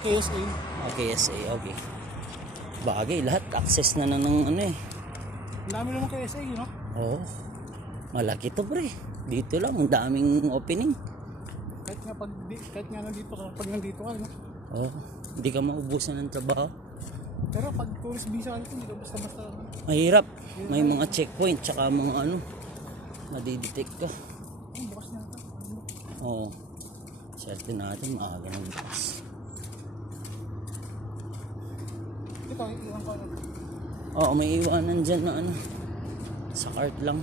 KSA. KSA, okay. Bagay, lahat access na ng ano eh. Ang dami naman KSA, no? Oo. Malaki to pre. Dito lang, ang daming opening. Kahit nga nandito ka, pag nandito ka, no? Oo. Hindi ka maubusan ng trabaho. Pero pag tourist visa ka, hindi ka basta-basta. Mahirap. May mga checkpoint, tsaka mga ano, nadidetect ka. Ay, bukas na ito. Oo. Swerte natin, maaga ng bukas. Ito, iwan ko. Oo, may iwanan dyan na ano. Sa cart lang.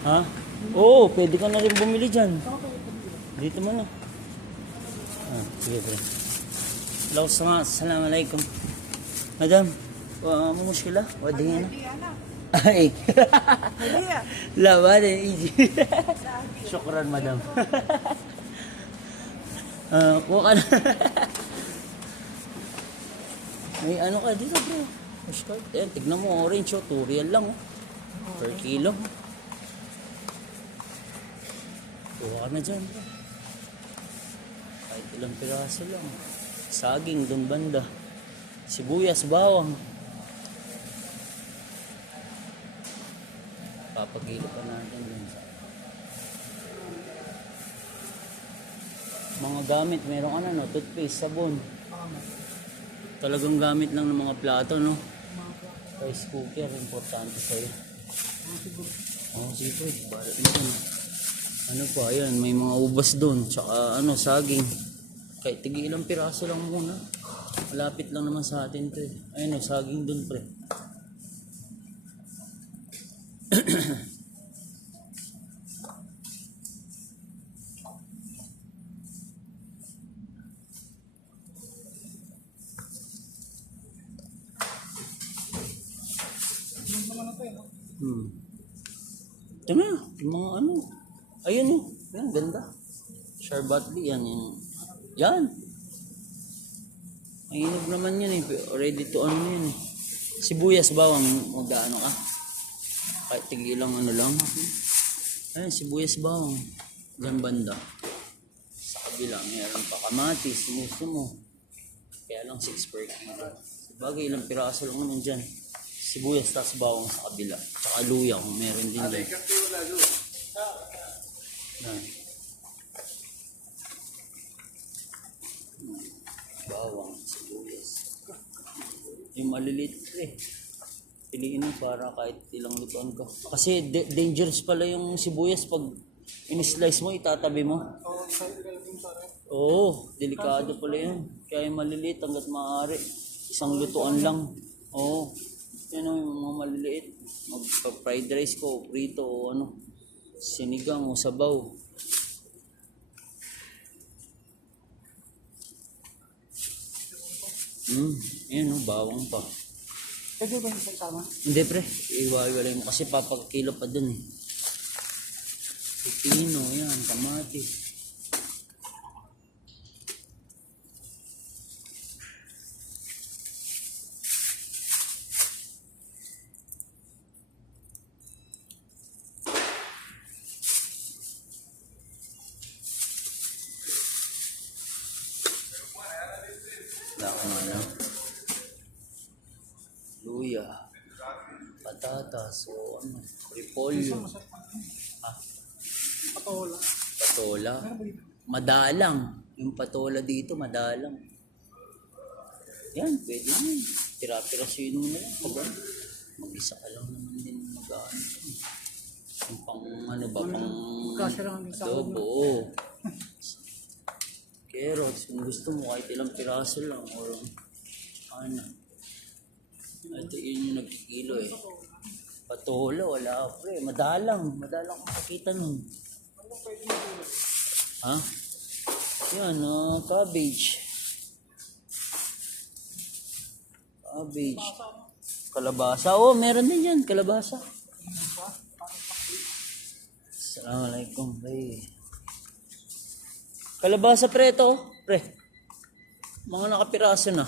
Ha? Oo, pwede ka na rin bumili dyan. Dito mo na. Ah, sige pre. Hello, assalamualaikum. Madam, mushkila? Wading na. Ay. La, wala, easy. Syukran, madam. Kuha ka na. May ano ka dito, bro. Pushcart. Ayan, tignan mo, orange, oh. 2 real lang, oh. Per kilo. Kuha ka na dyan, bro. Kahit ilang piraso lang. Saging, dun banda. Sibuyas, bawang. Papagilo pa natin dun sa mga gamit. Meron ka na, no? Toothpaste, sabon. Talagang gamit lang ng mga plato, no? Rice cooker, importante sa'yo. Oo, sige. Balat mo dun. Ano pa, ayan, may mga ubas dun. Tsaka, ano, saging. Kahit tigi ilang piraso lang muna. Malapit lang naman sa atin to eh. Ayun, no, saging dun, pre. Ito na, yung mga ano. Ayun oh, yan, ganda. Sharbatli, yan, yan. Yan. Mainog naman yan eh. Ready to ano yan eh. Sibuyas bawang, magdaano ka. Kahit tigilang ano lang. Ayun, sibuyas bawang. Diyan banda. Sa kabila, meron pa kamatis, gusto mo. Kaya lang 6 per kilo. Bagay, ilang piraso lang naman dyan. Sibuyas tas bawang sa kabila. Tsaka luya kung meron din dyan. Yan. Bawang, sibuyas. Yung maliliit eh. Piliin mo para kahit ilang lutuan ka. Kasi dangerous pala yung sibuyas pag in-slice mo, itatabi mo. Oo, delikado pala yun. Kaya yung maliliit hanggat maaari. Isang lutuan lang. Oo. Yan o, yung mga maliliit. Mag-fried rice ko, prito o ano. Sinigang o sabaw. Yan o, bawang pa. Pwede ba yung sama? Hindi pre, iwa-iwalay mo kasi papagkilo pa dun eh. Pipino, yan, kamatis. Luya, patatas, o ano, repolyo. Ah, Patola. patola. Madalang. Yung patola dito, madalang. Yan, pwede na. Tira-tirasin mo na lang. Pag mag-isa ka lang naman din mag-ano. Yung pang ano ba, pang Kasya lang ang isa. adobo. Oo. Carrots, kung gusto mo, kahit ilang piraso lang. Or ano. Ito yun yung nagkikilo eh. Patola, wala pre. Madalang makakita nun. Ha? Yan, cabbage. Cabbage. Kalabasa. Oh, meron din yan, kalabasa. Assalamualaikum, pre. Kalabasa pre ito, pre. Mga nakapiraso na.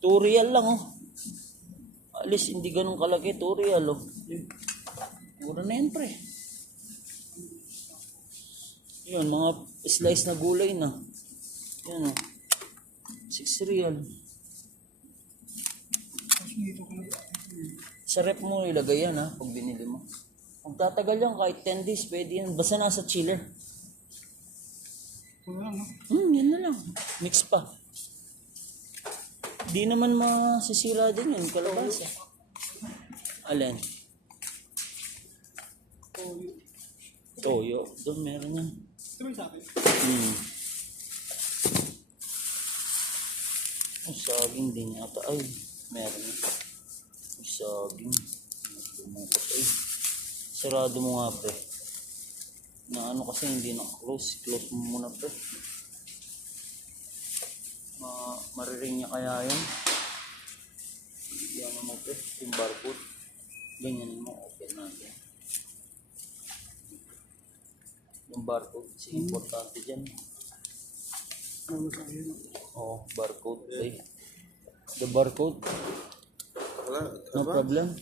2 real lang oh. Alis, hindi ganun kalaki. 2 real oh. Mura na yan pre. Yun, mga slice na gulay na. Yan oh. 6 real. Tapos dito ko lang. Sa rep mo ilagay yan ha, pag binili mo. Kung tatagal yan, kahit 10 days, pwede yan. Basta nasa chiller. Ito na lang, no? Yan na lang. Mix pa. Di naman masisira din yun, kalabasa. Alin? Toyo. Toyo. Doon meron yan. Ito ba yung sa akin? Oh, saging din yata. Ay, meron yan. Oh, saging. Lumukot ay. Sarado mo nga pre. Na ano kasi hindi na close. Close mo muna pre. Mariring niya kaya yan. Yan mo pre. Yung barcode. Ganyan mo. Open natin. Yung barcode. Kasi importante dyan. Ano sa akin? Oh, barcode. Ay. The barcode. No problem.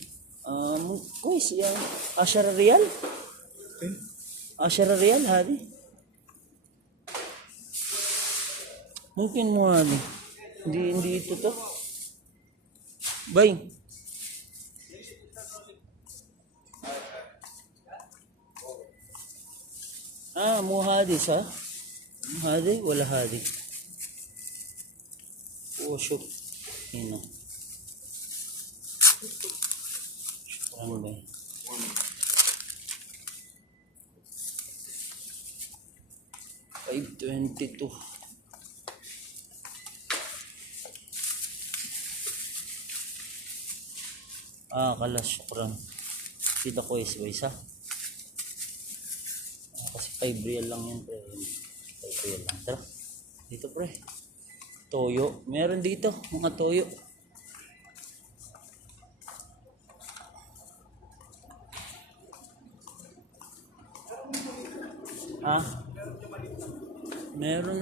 Kuis yang Ashara Real? Okay. Ashara Real hadi. Mungkin mo hadi. Hindi ito to. Bay. Mo hadi sa? Hadi wala hadi. Oh shoot. Ino. Ano ba? 522. Kalas syukran. Kita ko is isa. Kasi 5 real lang yan pre. 5 real lang. Tara. Dito pre. Toyo. Meron dito mga toyo. Meron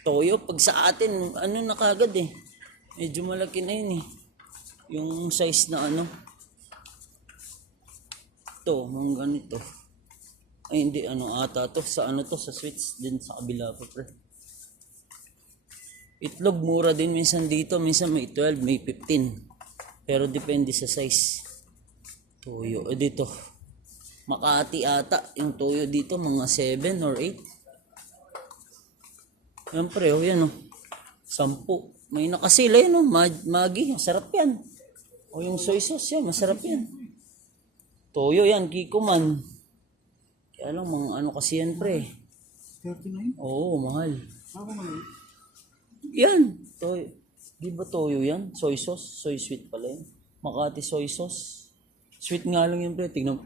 toyo. Pag sa atin, ano na kagad eh. Medyo malaki na yun eh. Yung size na ano. Ito, mga ganito. Ay hindi, ano ata to. Sa ano to, sa sweets din sa kabila pa pre. Itlog mura din minsan dito. Minsan may 12, may 15. Pero depende sa size. Toyo. Dito. Makati ata. Yung toyo dito, mga 7 or 8. Yan pre, yan 10. May nakasila yan Maggi, masarap yan. O yung soy sauce yan, masarap yan. Toyo yan, Kikoman. Kaya lang, mga ano kasi yan pre. 39? Oo, mahal. Ako mali. Yan, toyo. Di ba toyo yan? Soy sauce, soy sweet pala yan. Makati soy sauce. Sweet nga lang yan pre, tignan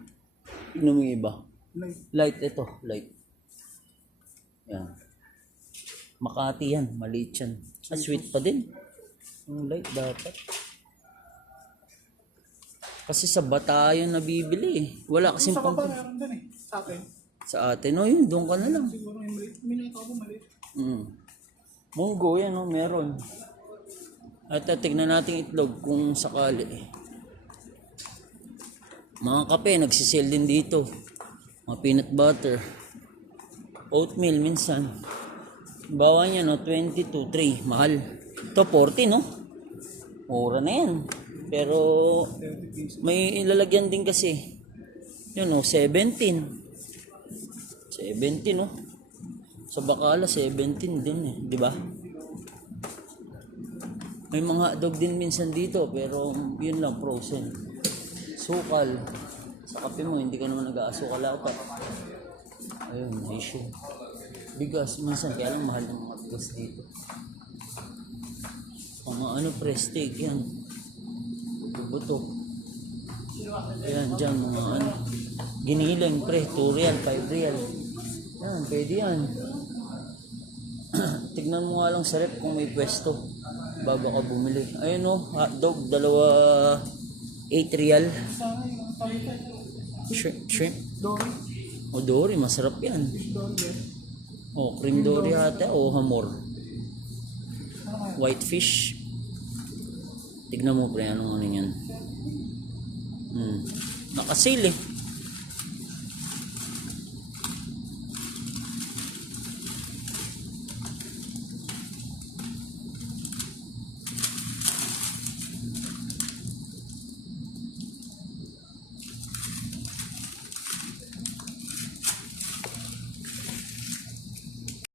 mo yung iba. Light ito, light. Yan. Makati yan, maliit yan. Sweet pa din. Yung light dapat. Kasi sa bata yun nabibili eh. Wala kasing Sa pang... baba meron din eh. Sa akin. Sa atin, yun, doon ka na lang. Siguro yung maliit. Minata ko maliit. Munggo yan, meron. At tignan natin itlog kung sakali. Mga kape, nagsisale din dito. Mga peanut butter. Oatmeal minsan. Bawa niya 22.3. Mahal. Ito 40 no? Mura na yan. Pero may ilalagyan din kasi. Yun 17. 17 no? Sa Bacala 17 din eh. Di ba? May mga hotdog din minsan dito. Pero yun lang frozen. Sukal. Sa kape mo hindi ka naman nag-aasukal ata. Ayun, issue. Bigas, minsan kaya lang mahal ng mga bigas dito. Mga prestige yan. Buto. Ayan, dyan mga giniling pre, 2 real, 5 real. Yan, pwede yan. Tignan mo nga lang sa rep kung may pwesto bago ka bumili. Ayun hotdog, 8 real. Shrimp. Dory. O dory, masarap yan. Dory. Cream dory ata o hamor. Whitefish. Tignan mo pre, anong ano yan. Nakasil eh.